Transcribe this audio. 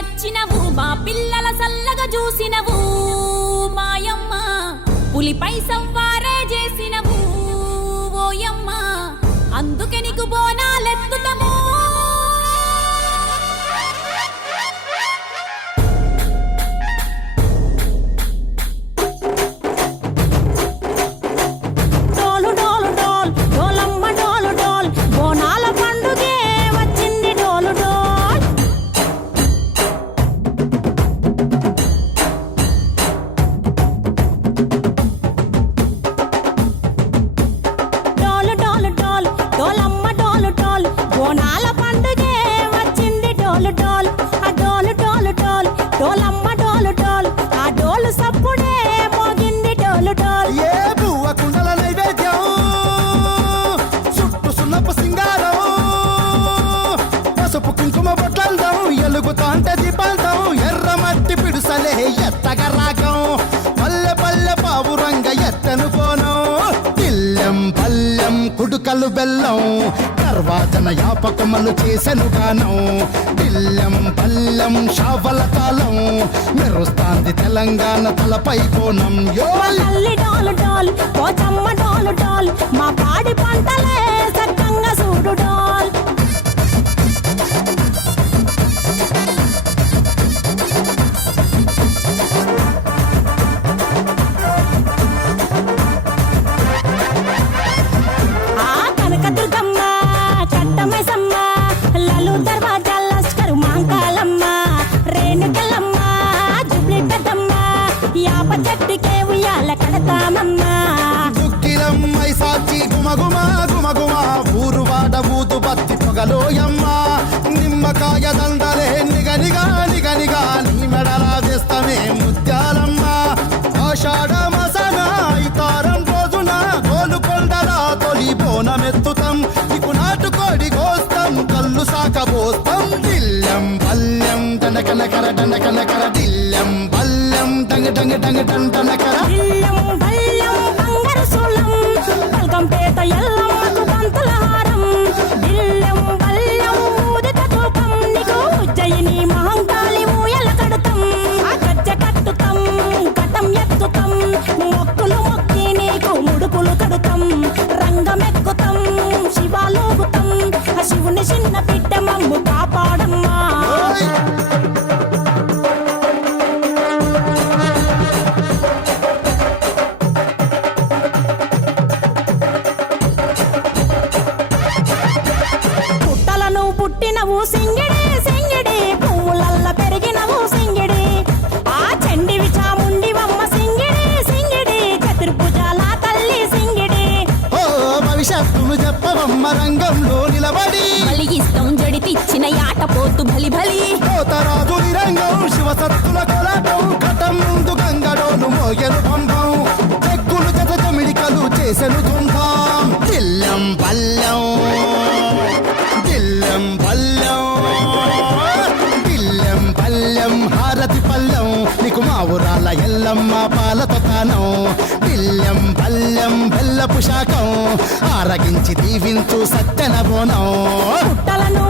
వచ్చినవు మా పిల్లల సల్లగా చూసినవు మాయమ్మ పులిపై సవ్వారే చేసినవు ఓయమ్మ అందుకే నీకు బోనాలెత్తుతము ఎలుగుతాంటే దీపాలతో ఎర్రమట్టి పిడుసలే ఎత్తగ రాగం పల్లె పల్లె పావురంగ ఎత్తను పోను పిల్లెం పల్లెం కుడుకలు బెల్లం తర్వాతన యాపకమలు చేసెను గానం పిల్లెం పల్లెం షావల కాలం మెరుస్తాంది తెలంగాణ తలపై కోణం మా పాడి పంటలే సక్కంగా చూడు డాల్ దుక్కిలమ్మై సాచి గుమగుమ గుమగుమ ఊరువాడ ఊదు బత్తి పొగలోయమ్మ నిమ్మకాయ దండలే నిగనిగా నిగనిగా నీ మెడలా వేస్తామే ముత్యాలమ్మ ఆషాఢ మసన ఇతారం రోజున గోలుకొండల తొలి బోనమెత్తుతాం నీకు నాటుకోడి కోస్తాం కళ్ళు సాకబోస్తాం దిల్లెం పల్లెం దండకనకర దండకనకర దిల్లెం పల్లెం డంగ డంగ డంగ డండనకర పేట ఎల్లమ్మకు పంతుల హారం దిల్లెం బల్లెం ఊదిత ధూపం నీకు ఉజ్జయిని మహంకాళి ఊయల కడుతాం గజ్జ కట్టుతాం కటం ఎత్తుతాం మొక్కులు మొక్కి నీకు ముడుపులు కడుతాం రంగమెక్కుతాం శివాలోగుతాం శివుని చిన్న బిడ్డ మమ్ము కాపాడమ్మా పుట్టినవు సింగిడి సింగిడి పువ్వులల్ల పెరిగినవు సింగిడి ఆ చండివి చాముండివమ్మ సింగిడి సింగిడి చతుర్భుజాల తల్లి సింగిడి ఓ భవిష్యత్తును చెప్పవమ్మ రంగంలో నిలబడి బలిగిస్తాం జడితిచ్చిన యాట పోతు బలి బలి కోతరాజు రంగం శివసత్తుల కొలాటం ఘటం ముందు గంగడోలు మోగెను పంపం చెక్కులు జత జమిడికలు చేసెను తుంటాం దిల్లెం పల్లెం దిల్లెం పల్లెం దిల్లెం పల్లెం హారతి పల్లెం నీకు మా ఊరాల ఎల్లమ్మ పాలతో తానం దిల్లెం పల్లెం బెల్లపు శాఖం ఆరగించి దీవించు సత్తెన బోనం పుట్టలను